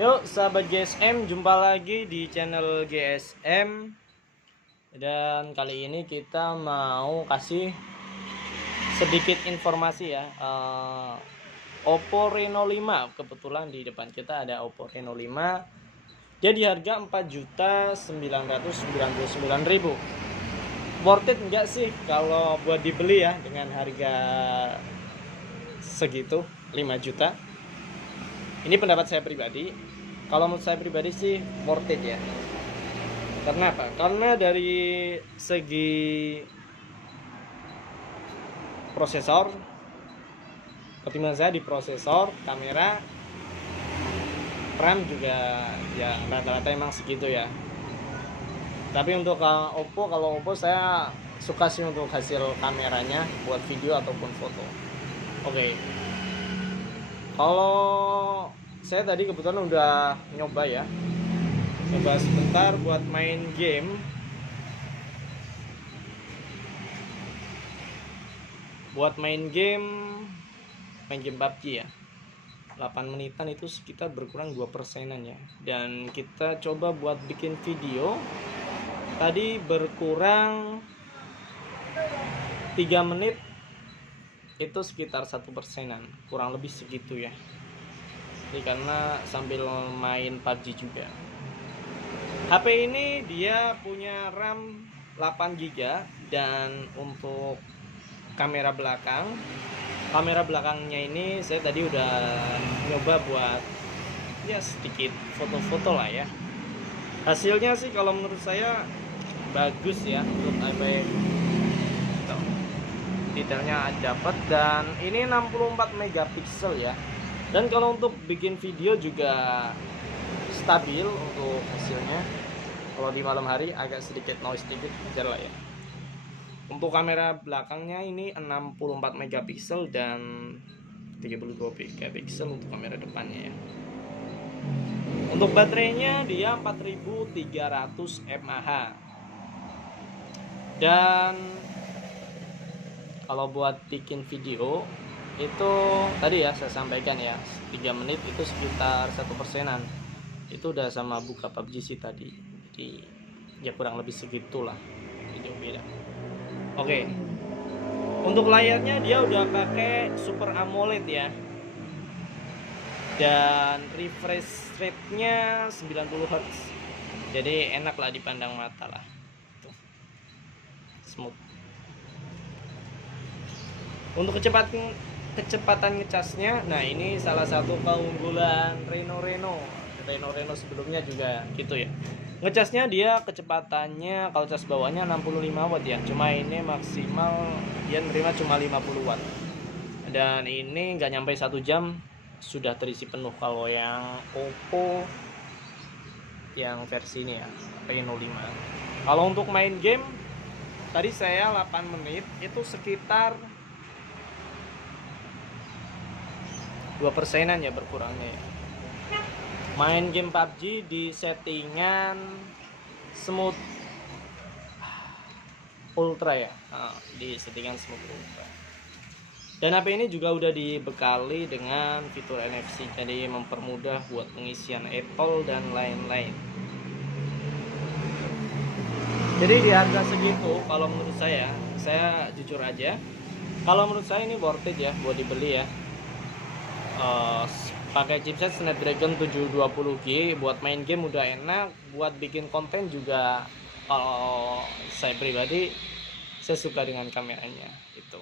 Yuk sahabat GSM, jumpa lagi di channel GSM. Dan kali ini kita mau kasih sedikit informasi ya. Oppo Reno 5, kebetulan di depan kita ada Oppo Reno 5. Jadi harga 4.999.000. Worth it enggak sih kalau buat dibeli ya dengan harga segitu 5 juta? Ini pendapat saya pribadi. Kalau menurut saya pribadi sih worth it ya. Karena apa? Karena dari segi prosesor, pertimbangan saya di prosesor, kamera, RAM juga ya rata-rata emang segitu ya. Tapi untuk Oppo, kalau Oppo saya suka sih untuk hasil kameranya buat video ataupun foto. Oke. Kalau saya tadi kebetulan udah nyoba ya, coba sebentar buat main game. Main game PUBG ya, 8 menitan itu sekitar berkurang 2%-an ya. Dan kita coba buat bikin video, tadi berkurang 3 menit itu sekitar 1%-an, kurang lebih segitu ya. Jadi karena sambil main PUBG juga. HP ini dia punya RAM 8 GB dan untuk kamera belakangnya ini saya tadi udah nyoba buat ya sedikit foto-foto lah ya. Hasilnya sih kalau menurut saya bagus ya untuk HP. Detailnya dapat dan ini 64 megapiksel ya. Dan kalau untuk bikin video juga stabil untuk hasilnya. Kalau di malam hari agak sedikit noise sedikit wajar lah ya. Untuk kamera belakangnya ini 64 megapiksel dan 32 megapiksel untuk kamera depannya ya. Untuk baterainya dia 4300 mAh. Dan kalau buat bikin video itu tadi ya saya sampaikan ya, 3 menit itu sekitar 1%-an. Itu udah sama buka PUBG sih tadi. Jadi ya kurang lebih segitulah, video beda. Oke. Untuk layarnya dia udah pakai Super AMOLED ya. Dan refresh rate-nya 90 Hz. Jadi enak lah dipandang mata lah. Tuh. Smooth. Untuk kecepatan ngecasnya, nah ini salah satu keunggulan Reno sebelumnya juga gitu ya. Ngecasnya dia kecepatannya kalau cas bawahnya 65 watt ya. Cuma ini maksimal dia menerima cuma 50 watt. Dan ini nggak nyampe 1 jam sudah terisi penuh kalau yang Oppo yang versi ini ya, Reno 5. Kalau untuk main game tadi saya 8 menit itu sekitar 2%-an ya berkurangnya ya. Main game PUBG di settingan smooth ultra ya, di settingan smooth ultra. Dan HP ini juga udah dibekali dengan fitur NFC, jadi mempermudah buat pengisian e-tol dan lain-lain. Jadi di harga segitu kalau menurut saya jujur aja, kalau menurut saya ini worth it ya buat dibeli ya. Pakai chipset Snapdragon 720G, buat main game udah enak, buat bikin konten juga kalau saya pribadi saya suka dengan kameranya itu.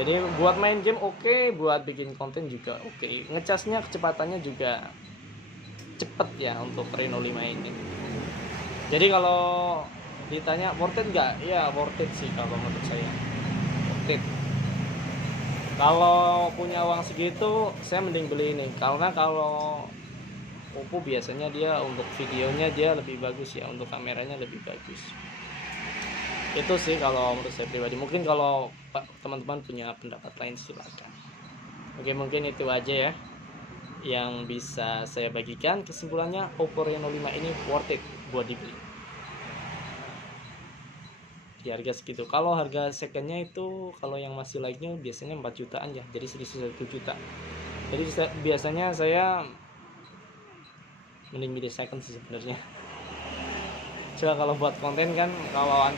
Jadi buat main game oke, buat bikin konten juga oke. Ngecasnya kecepatannya juga cepet ya untuk Reno 5 ini. Jadi kalau ditanya worth it nggak? Ya worth it sih kalau menurut saya. Worth it. Kalau punya uang segitu saya mending beli ini, karena kalau Oppo biasanya dia untuk videonya dia lebih bagus ya, untuk kameranya lebih bagus. Itu sih kalau menurut saya pribadi. Mungkin kalau teman-teman punya pendapat lain silakan. Oke, mungkin itu aja ya yang bisa saya bagikan. Kesimpulannya Oppo Reno 5 ini worth it buat dibeli di harga segitu. Kalau harga secondnya itu kalau yang masih lainnya biasanya 4 jutaan ya, jadi selisih 1 juta. Jadi biasanya saya mending milih second sih sebenarnya. Coba kalau buat konten kan, kalau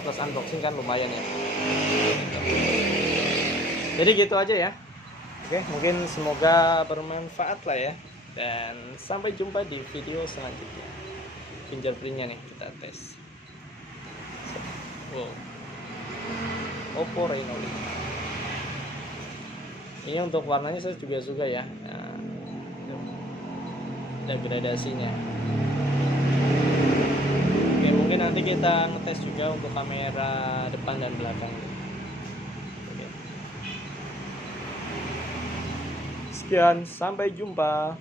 plus unboxing kan lumayan ya. Jadi gitu aja ya. Oke, mungkin semoga bermanfaat lah ya. Dan sampai jumpa di video selanjutnya. Fingerprintnya nih kita tes. Wow. Oppo Reno 5. Ini untuk warnanya saya juga suka ya. Nah, ada gradasinya. Oke, mungkin nanti kita ngetes juga untuk kamera depan dan belakang. Oke. Sekian, sampai jumpa.